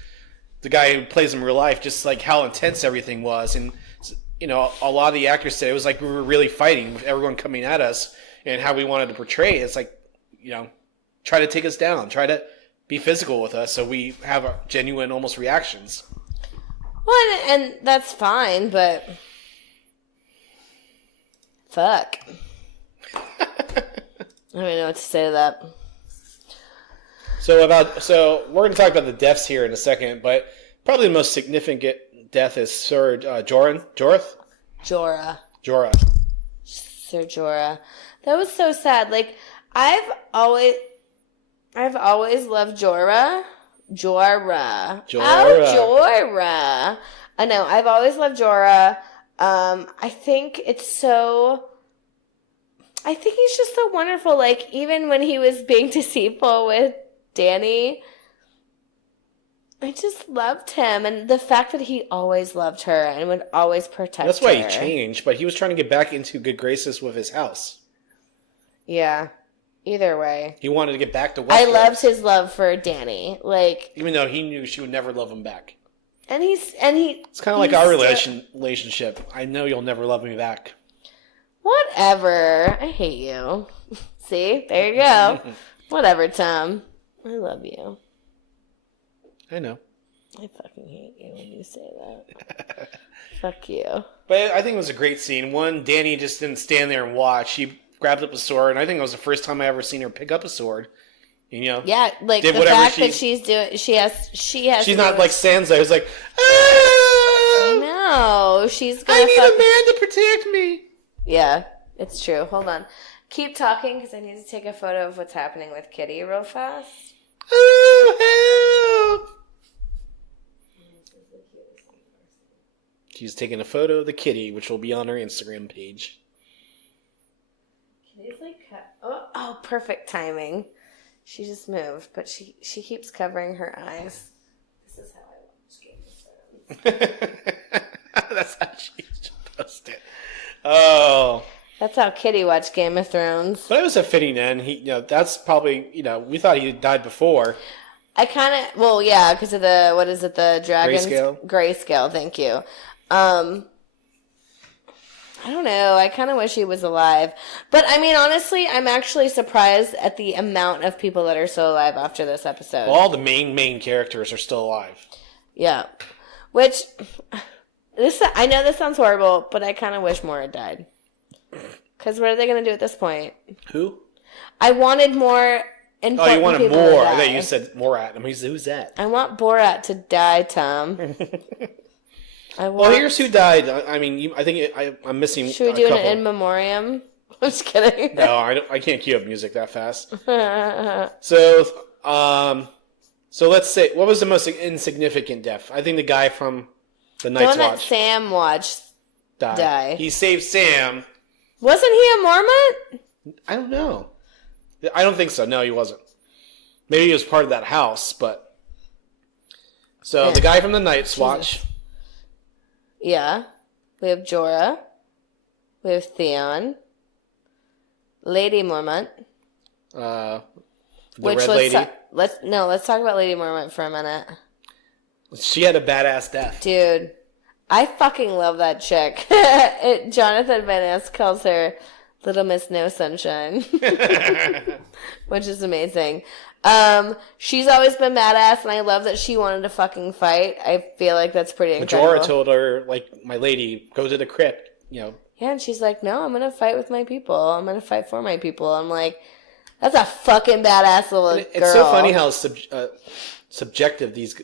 the guy who plays him in real life, just like how intense everything was, and a lot of the actors said it was like we were really fighting with everyone coming at us, and how we wanted to portray it. It's like, try to take us down, try to be physical with us so we have genuine almost reactions. Well, and that's fine, but fuck. I don't even know what to say to that. So we're going to talk about the deaths here in a second, but probably the most significant death is Sir Jorah. Jorah. Sir Jorah. That was so sad. Like, I've always loved Jorah. Jorah. Oh, Jorah. I know. I've always loved Jorah. I think he's just so wonderful. Like, even when he was being deceitful with Dany, I just loved him. And the fact that he always loved her and would always protect her. That's why he changed, but he was trying to get back into good graces with his house. Yeah. Either way. He wanted to get back to Westeros. I loved his love for Dany. Like, even though he knew she would never love him back. It's kind of like our relationship. I know you'll never love me back. Whatever. I hate you. See? There you go. Whatever, Tom. I love you. I know. I fucking hate you when you say that. Fuck you. But I think it was a great scene. One, Dany just didn't stand there and watch. She grabbed up a sword, and I think it was the first time I ever seen her pick up a sword. Yeah, like the fact that she's doing, she has. She's not like Sansa, who's like, no, she's. I need a man to protect me. Yeah, it's true. Hold on, keep talking because I need to take a photo of what's happening with Kitty real fast. Oh, help! She's taking a photo of the kitty, which will be on her Instagram page. Kitty's like, oh, perfect timing. She just moved, but she keeps covering her eyes. This is how I watch Game of Thrones. That's how she posed it. Oh. That's how Kitty watched Game of Thrones. But it was a fitting end. That's probably, we thought he died before. I kind of, well, yeah, because of the, what is it, the dragons? Grayscale, thank you. I don't know. I kind of wish he was alive. But, I mean, honestly, I'm actually surprised at the amount of people that are still alive after this episode. Well, all the main characters are still alive. Yeah. Which, I know this sounds horrible, but I kind of wish more had died. Because what are they going to do at this point? Who? I wanted more important people. Oh, you wanted more? I thought you said Morat. Who's that? I want Borat to die, Tom. Well, here's who died. I mean, I think I'm missing. Should we do an in memoriam? I'm just kidding. No, I can't cue up music that fast. So let's say, what was the most insignificant death? I think the guy from the Night's Watch. The one that Sam watched die. He saved Sam. Wasn't he a Mormont? I don't know. I don't think so. No, he wasn't. Maybe he was part of that house, but... So, the guy from the Night's Watch. Yeah. We have Jorah. We have Theon. Lady Mormont. The Red Lady. Let's talk about Lady Mormont for a minute. She had a badass death. Dude. I fucking love that chick. Jonathan Van Ness calls her Little Miss No Sunshine. Which is amazing. She's always been badass, and I love that she wanted to fucking fight. I feel like that's pretty incredible. Jorah told her, like, my lady, go to the crypt, Yeah, and she's like, no, I'm going to fight with my people. I'm going to fight for my people. I'm like, that's a fucking badass little girl. It's so funny how subjective these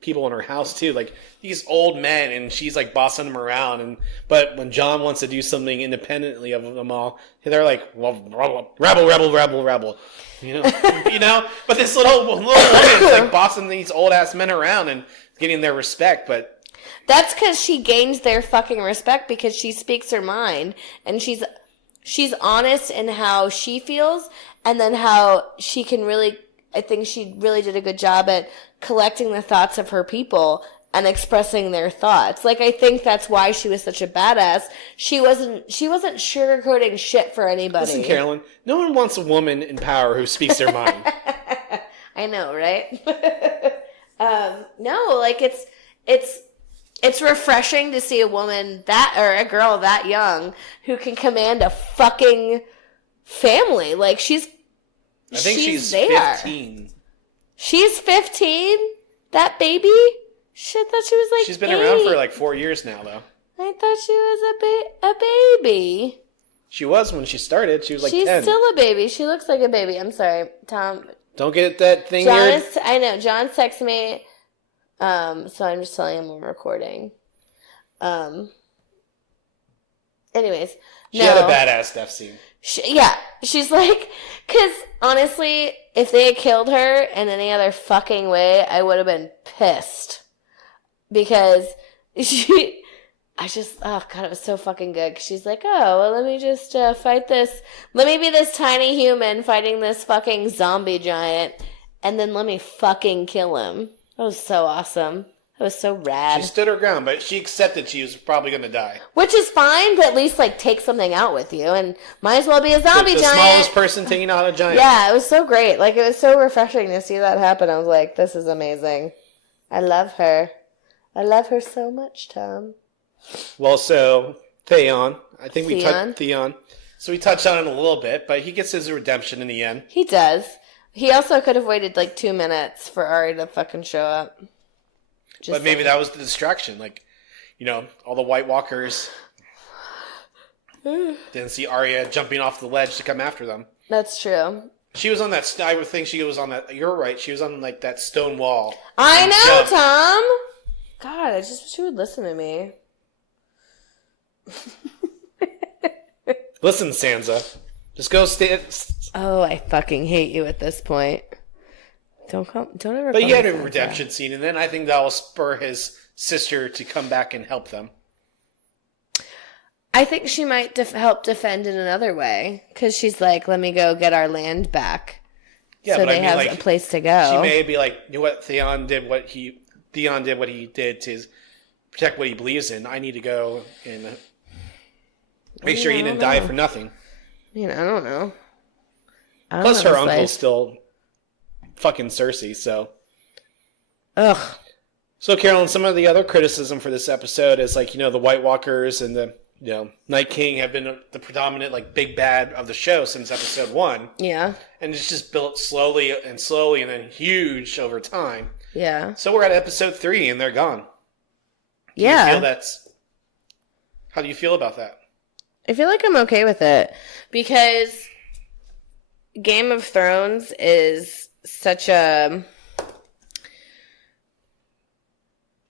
people in her house too, like these old men, and she's like bossing them around. But when John wants to do something independently of them all, they're like, well, rebel. But this little woman is like bossing these old ass men around and getting their respect. But that's because she gains their fucking respect because she speaks her mind and she's honest in how she feels, and then how she can really. I think she really did a good job at collecting the thoughts of her people and expressing their thoughts. Like, I think that's why she was such a badass. She wasn't sugarcoating shit for anybody. Listen, Carolyn, no one wants a woman in power who speaks their mind. I know, right? No, like it's refreshing to see a woman or a girl that young who can command a fucking family. Like, I think she's there. 15. She's 15? That baby? Shit, thought she was like She's been 8. around for like 4 years now, though. I thought she was a baby. She was when she started. She was like She's 10. She's still a baby. She looks like a baby. I'm sorry, Tom. Don't get that thing here. I know. John texted me, so I'm just telling him I'm recording. Anyways. She had a badass death scene. She's like, because honestly, if they had killed her in any other fucking way, I would have been pissed. Because oh God, it was so fucking good. 'Cause she's like, oh, well, let me just fight this. Let me be this tiny human fighting this fucking zombie giant, and then let me fucking kill him. That was so awesome. That was so rad. She stood her ground, but she accepted she was probably going to die. Which is fine, but at least, like, take something out with you, and might as well be a zombie giant. The smallest person taking out a giant. Yeah, it was so great. Like, it was so refreshing to see that happen. I was like, this is amazing. I love her. I love her so much, Tom. Well, so, Theon. I think we touched Theon. So we touched on it a little bit, but he gets his redemption in the end. He does. He also could have waited, like, 2 minutes for Arya to fucking show up. But maybe that was the distraction. Like, all the White Walkers didn't see Arya jumping off the ledge to come after them. That's true. She was on that. I would think she was on that. You're right. She was on like that stone wall. I know, Tom. God, I just wish she would listen to me. Listen, Sansa. Just go stay. Oh, I fucking hate you at this point. Don't ever. But he had a redemption scene, and then I think that will spur his sister to come back and help them. I think she might help defend in another way, because she's like, "Let me go get our land back." Yeah, so they have a place to go. She may be like, "You know what? Theon did what he did to protect what he believes in, I need to go and make sure he didn't die for nothing. I don't know. Plus, her uncle's still fucking Cersei, so. Ugh. So, Carolyn, some of the other criticism for this episode is, like, the White Walkers and the, Night King have been the predominant, like, big bad of the show since episode 1. Yeah. And it's just built slowly and then huge over time. Yeah. So we're at episode 3 and they're gone. How do you feel about that? I feel like I'm okay with it because Game of Thrones is such a...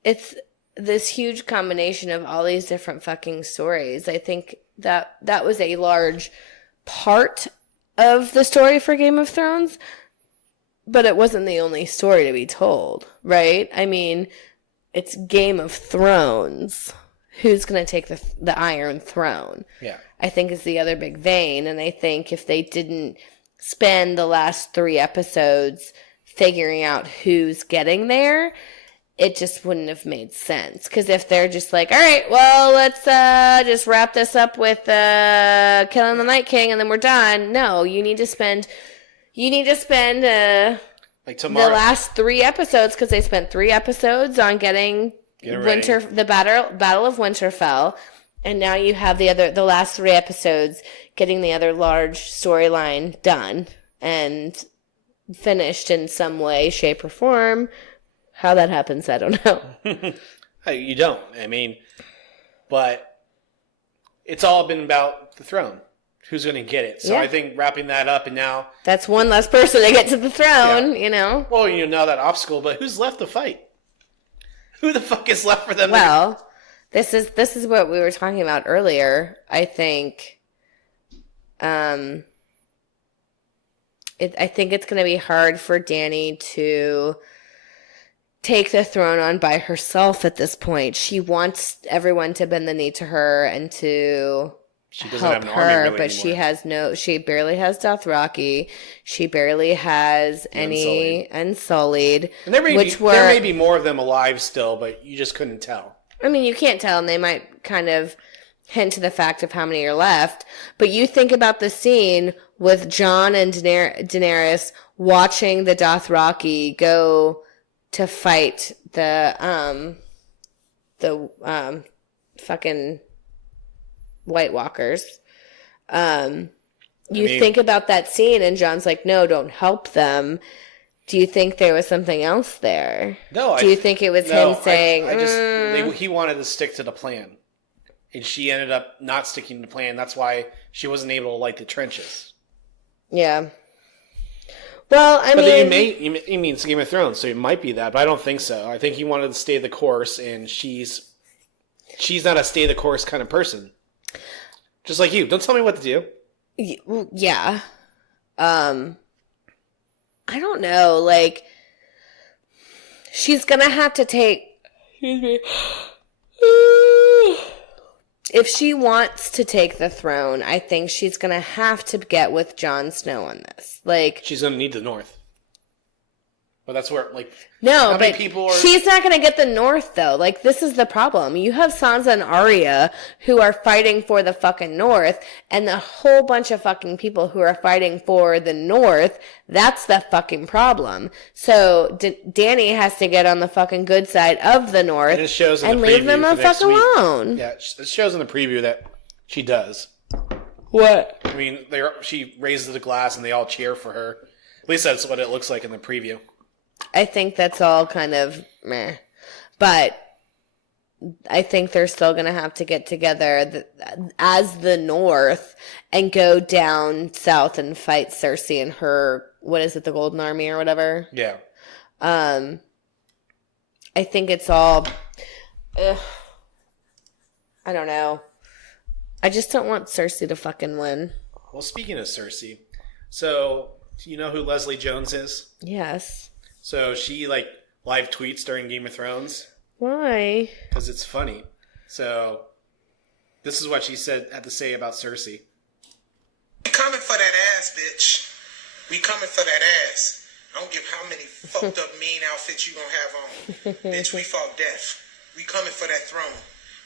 It's this huge combination of all these different fucking stories. I think that was a large part of the story for Game of Thrones, but it wasn't the only story to be told, right? I mean, it's Game of Thrones. Who's going to take the Iron Throne? Yeah. I think is the other big vein, and I think if they didn't spend the last 3 episodes figuring out who's getting there, it just wouldn't have made sense. Because if they're just like, all right, well, let's just wrap this up with killing the Night King and then we're done. No, you need to spend like tomorrow, the last 3 episodes, because they spent 3 episodes on getting the Battle of Winterfell, and now you have the last 3 episodes getting the other large storyline done and finished in some way, shape, or form. How that happens, I don't know. You don't. I mean, but it's all been about the throne. Who's going to get it? So I think wrapping that up and now... That's one less person to get to the throne, Well, now that obstacle, but who's left to fight? Who the fuck is left for them? Well, this is what we were talking about earlier. I think... I think it's going to be hard for Dany to take the throne on by herself at this point. She wants everyone to bend the knee to her and to help her, but she barely has Dothraki. She barely has any Unsullied. And there may be more of them alive still, but you just couldn't tell. I mean, you can't tell, and they might kind of hint to the fact of how many are left. But you think about the scene with Jon and Daenerys watching the Dothraki go to fight the fucking White Walkers. Think about that scene, and Jon's like, "No, don't help them." Do you think there was something else there? No. Do you think it was him saying? He wanted to stick to the plan, and she ended up not sticking to the plan. That's why she wasn't able to light the trenches. Yeah. Well, you mean it's Game of Thrones, so it might be that, but I don't think so. I think he wanted to stay the course, and she's not a stay the course kind of person. Just like you. Don't tell me what to do. Yeah. I don't know. Like, she's gonna have to take... Excuse me. If she wants to take the throne, I think she's going to have to get with Jon Snow on this. Like, she's going to need the North. But that's where, no, but she's not going to get the North, though. Like, this is the problem. You have Sansa and Arya who are fighting for the fucking North, and the whole bunch of fucking people who are fighting for the North. That's the fucking problem. So, Dany has to get on the fucking good side of the North and, it shows in and the leave them the fuck alone. Yeah, it shows in the preview that she does. What? I mean, she raises the glass and they all cheer for her. At least that's what it looks like in the preview. I think that's all kind of meh. But I think they're still going to have to get together as the North and go down south and fight Cersei and her, what is it, the Golden Army or whatever? Yeah. I think it's all... I don't know. I just don't want Cersei to fucking win. Well, speaking of Cersei, so you know who Leslie Jones is? Yes. So she, live tweets during Game of Thrones. Why? Because it's funny. So, this is what she had to say about Cersei. We coming for that ass, bitch. We coming for that ass. I don't give how many fucked up mean outfits you gonna have on. Bitch, we fought death. We coming for that throne.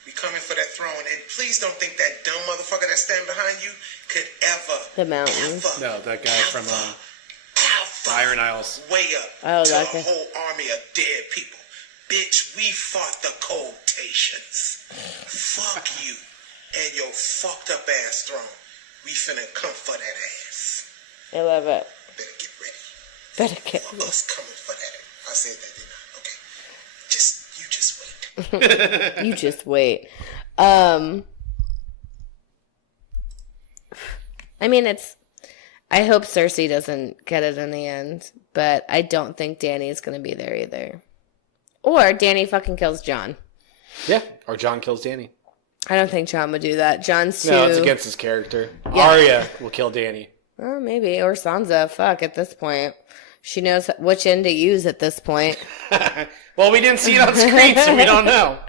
We coming for that throne. And please don't think that dumb motherfucker that's standing behind you could ever. The mountain. No, that guy from Iron Isles. Way up Oh, to that a guy. whole army of dead people. Bitch, we fought the quotations. Fuck you and your fucked up ass throne. We finna come for that ass. I love it. Better get ready. Better get For us coming for that ass. I said that, didn't I? Okay. You just wait. You just wait. I mean, I hope Cersei doesn't get it in the end, but I don't think Dany's going to be there either. Or Dany fucking kills Jon. Yeah, or Jon kills Dany. I don't think Jon would do that. Jon's too... No, it's against his character. Yeah. Arya will kill Dany. Oh, maybe. Or Sansa. Fuck, at this point. She knows which end to use at this point. Well, we didn't see it on screen, so we don't know.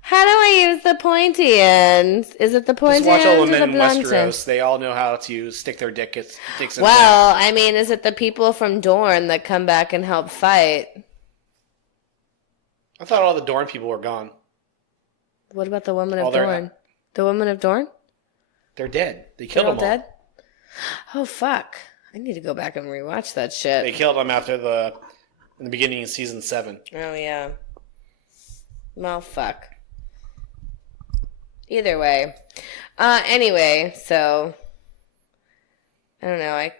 How do I use the pointy end? Is it the pointy Just watch all end the or men the in blunt end? Westeros. They all know how to stick their dicks in things. Well, I mean, is it the people from Dorne that come back and help fight? I thought all the Dorne people were gone. What about the women of All their- Dorne? The women of Dorne? They're dead. They They're killed all them all. dead? Oh, fuck. I need to go back and rewatch that shit. They killed them in the beginning of season 7. Oh, yeah. Well, fuck. Either way. Anyway, so... I don't know. I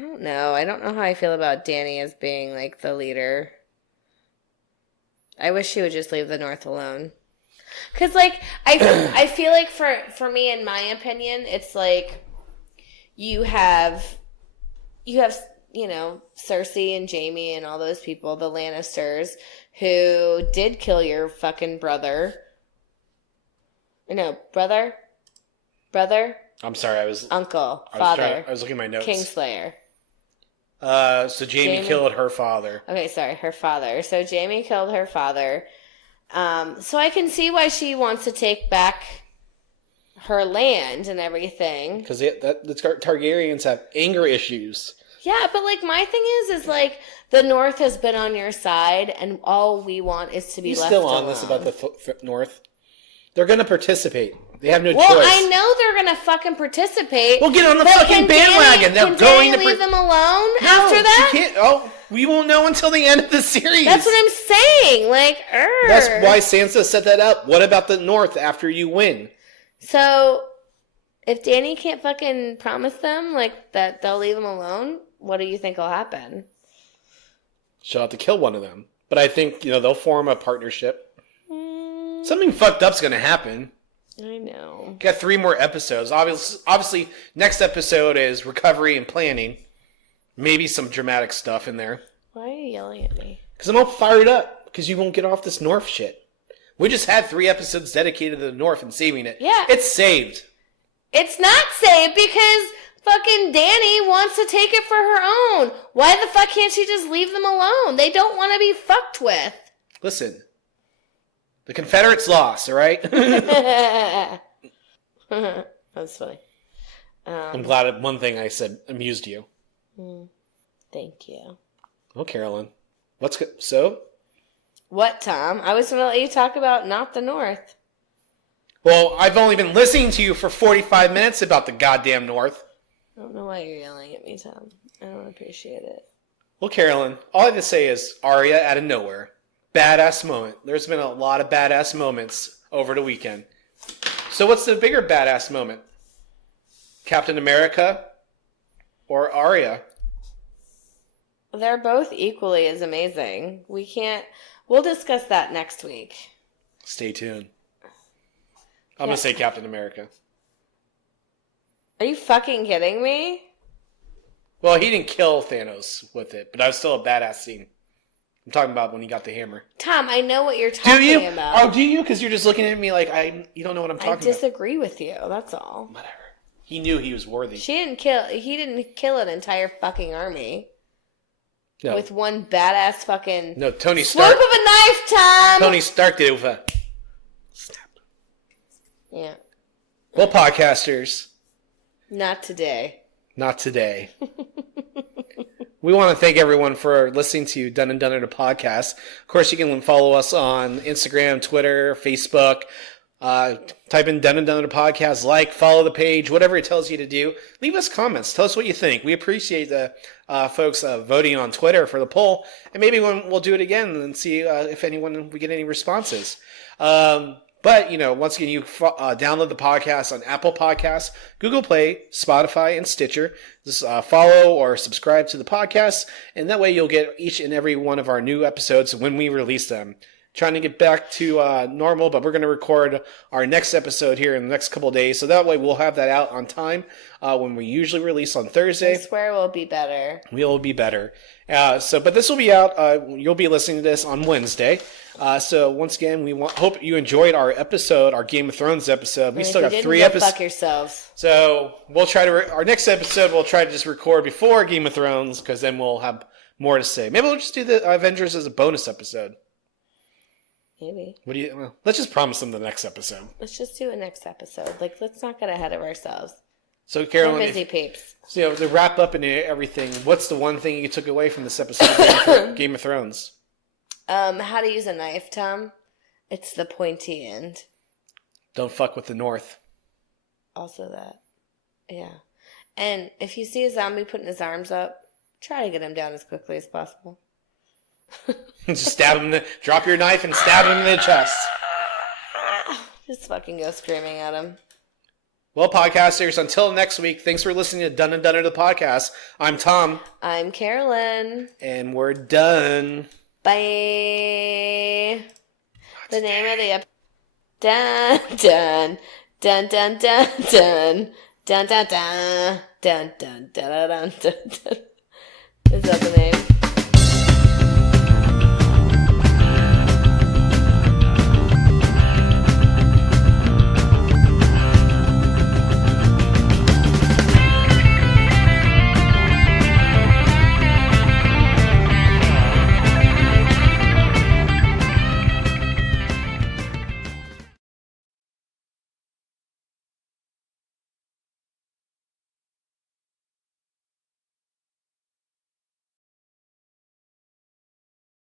don't know. I don't know how I feel about Dany as being, like, the leader. I wish she would just leave the North alone. Because, like, I feel like for me, in my opinion, it's like you have, you know, Cersei and Jaime and all those people, the Lannisters, who did kill your fucking brother. No, brother? I'm sorry, Uncle, father. I was looking at my notes. Kingslayer. So Jaime killed her father. Okay, sorry, her father. So Jaime killed her father. So I can see why she wants to take back her land and everything. Because the Targaryens have anger issues. Yeah, but like my thing is like the North has been on your side, and all we want is to be left still alone. on this about the North? They're going to participate. They have no well, choice. I know they're gonna fucking participate. Well, get on the but fucking bandwagon. They're can going Dany to leave them alone after that. She can't. Oh, we won't know until the end of the series. That's what I'm saying. Like, That's why Sansa set that up. What about the North after you win? So, if Dany can't fucking promise them like that they'll leave them alone, what do you think will happen? She'll have to kill one of them. But I think they'll form a partnership. Something fucked up's gonna happen. I know. Got 3 more episodes. Obviously, next episode is recovery and planning. Maybe some dramatic stuff in there. Why are you yelling at me? Because I'm all fired up. Because you won't get off this North shit. We just had 3 episodes dedicated to the North and saving it. Yeah. It's saved. It's not saved because fucking Dany wants to take it for her own. Why the fuck can't she just leave them alone? They don't want to be fucked with. Listen. The Confederates lost, all right? That's funny. I'm glad that one thing I said amused you. Thank you. Oh, Carolyn. So? What, Tom? I was going to let you talk about not the North. Well, I've only been listening to you for 45 minutes about the goddamn North. I don't know why you're yelling at me, Tom. I don't appreciate it. Well, Carolyn, all I have to say is Arya out of nowhere. Badass moment. There's been a lot of badass moments over the weekend. So what's the bigger badass moment? Captain America or Arya? They're both equally as amazing. We'll discuss that next week. Stay tuned. I'm going to say Captain America. Are you fucking kidding me? Well, he didn't kill Thanos with it, but that was still a badass scene. I'm talking about when he got the hammer. Tom, I know what you're talking about. Oh, do you? Because you're just looking at me like you don't know what I'm talking about. I disagree with you. That's all. Whatever. He knew he was worthy. He didn't kill an entire fucking army. No. With one badass fucking Tony Stark. swoop of a knife, Tom. Tony Stark did it with a snap. Yeah. Well, podcasters. Not today. Not today. we want to thank everyone for listening to Done and Done It, a podcast. Of course, you can follow us on Instagram, Twitter, Facebook. Type in Done and Done It, a podcast. Follow the page, whatever it tells you to do. Leave us comments. Tell us what you think. We appreciate the folks voting on Twitter for the poll. And maybe we'll do it again and see if we get any responses. But, once again, you download the podcast on Apple Podcasts, Google Play, Spotify, and Stitcher. Just follow or subscribe to the podcast, and that way you'll get each and every one of our new episodes when we release them. Trying to get back to normal, but we're going to record our next episode here in the next couple of days, so that way we'll have that out on time when we usually release on Thursday. I swear we'll be better. We'll be better. But this will be out. You'll be listening to this on Wednesday. So once again, hope you enjoyed our episode, our Game of Thrones episode. We still got 3 episodes. Fuck yourselves. So we'll try to our next episode. We'll try to just record before Game of Thrones because then we'll have more to say. Maybe we'll just do the Avengers as a bonus episode. Maybe. Let's just promise them the next episode. Let's just do a next episode. Let's not get ahead of ourselves. So, Carolyn, we're busy peeps. So, to wrap up and everything, what's the one thing you took away from this episode of Game of Thrones? How to use a knife, Tom. It's the pointy end. Don't fuck with the North. Also that. Yeah. And if you see a zombie putting his arms up, try to get him down as quickly as possible. Just stab him drop your knife and stab him in the chest. Just fucking go screaming at him. Well, podcasters, until next week, thanks for listening to Done and Done It, the podcast. I'm Tom. I'm Carolyn. And we're done. Bye. The name of the episode. Dun, dun, dun, dun, dun, dun, dun, dun, dun, dun, dun, dun, dun, dun, dun. Is that the name?